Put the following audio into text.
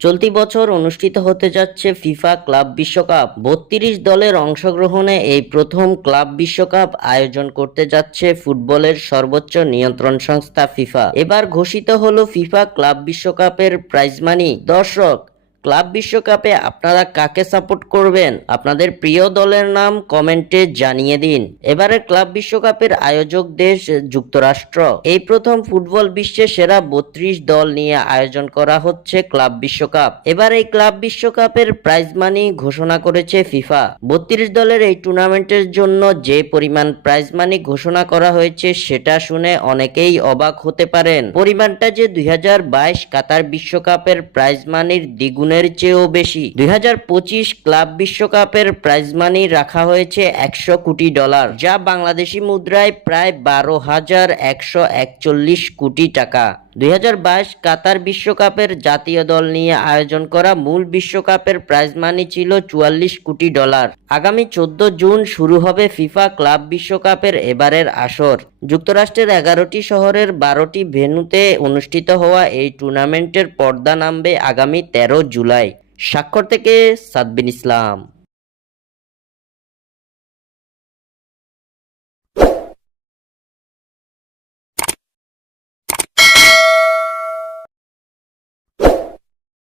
চলতি বছর অনুষ্ঠিত হতে যাচ্ছে ফিফা ক্লাব বিশ্বকাপ। বত্রিশ দলের অংশগ্রহণে এই প্রথম ক্লাব বিশ্বকাপ আয়োজন করতে যাচ্ছে ফুটবলের সর্বোচ্চ নিয়ন্ত্রণ সংস্থা ফিফা। এবার ঘোষিত হল ফিফা ক্লাব বিশ্বকাপের প্রাইজমানি। দর্শক ক্লাব বিশ্বকাপে আপনারা কাকে সাপোর্ট করবেন? আপনাদের প্রিয় দলের নাম কমেন্টে জানিয়ে দিন। এবারে ক্লাব বিশ্বকাপের আয়োজক দেশ যুক্তরাষ্ট্র। এই প্রথম ফুটবল বিশ্বে সেরা বত্রিশ দল নিয়ে আয়োজন করা হচ্ছে ক্লাব বিশ্বকাপ। এবার এই ক্লাব বিশ্বকাপের প্রাইজ মানি ঘোষণা করেছে ফিফা। বত্রিশ দলের এই টুর্নামেন্টের জন্য যে পরিমাণ প্রাইজ মানি ঘোষণা করা হয়েছে সেটা শুনে অনেকেই অবাক হতে পারেন। পরিমাণটা যে দুই হাজার বাইশ কাতার বিশ্বকাপের প্রাইজ মানির দ্বিগুণের চেয়েও বেশি। দুই হাজার পঁচিশ ক্লাব বিশ্বকাপের প্রাইজ মানি রাখা হয়েছে একশো কোটি ডলার যা বাংলাদেশি মুদ্রায় প্রায় বারো হাজার একশো একচল্লিশ কোটি টাকা। বাইশ কাতার বিশ্বকাপের জাতীয় দল নিয়ে আয়োজন করা মূল বিশ্বকাপের প্রাইজ মানি ছিল চুয়াল্লিশ কোটি ডলার। আগামী চোদ্দ জুন শুরু হবে ফিফা ক্লাব বিশ্বকাপের এবারের আসর। যুক্তরাষ্ট্রের এগারোটি শহরের বারোটি ভেন্যুতে অনুষ্ঠিত হওয়া এই টুর্নামেন্টের পর্দা নামবে আগামী তেরো জুলাই। স্বাক্ষর থেকে সাদবিন ইসলাম।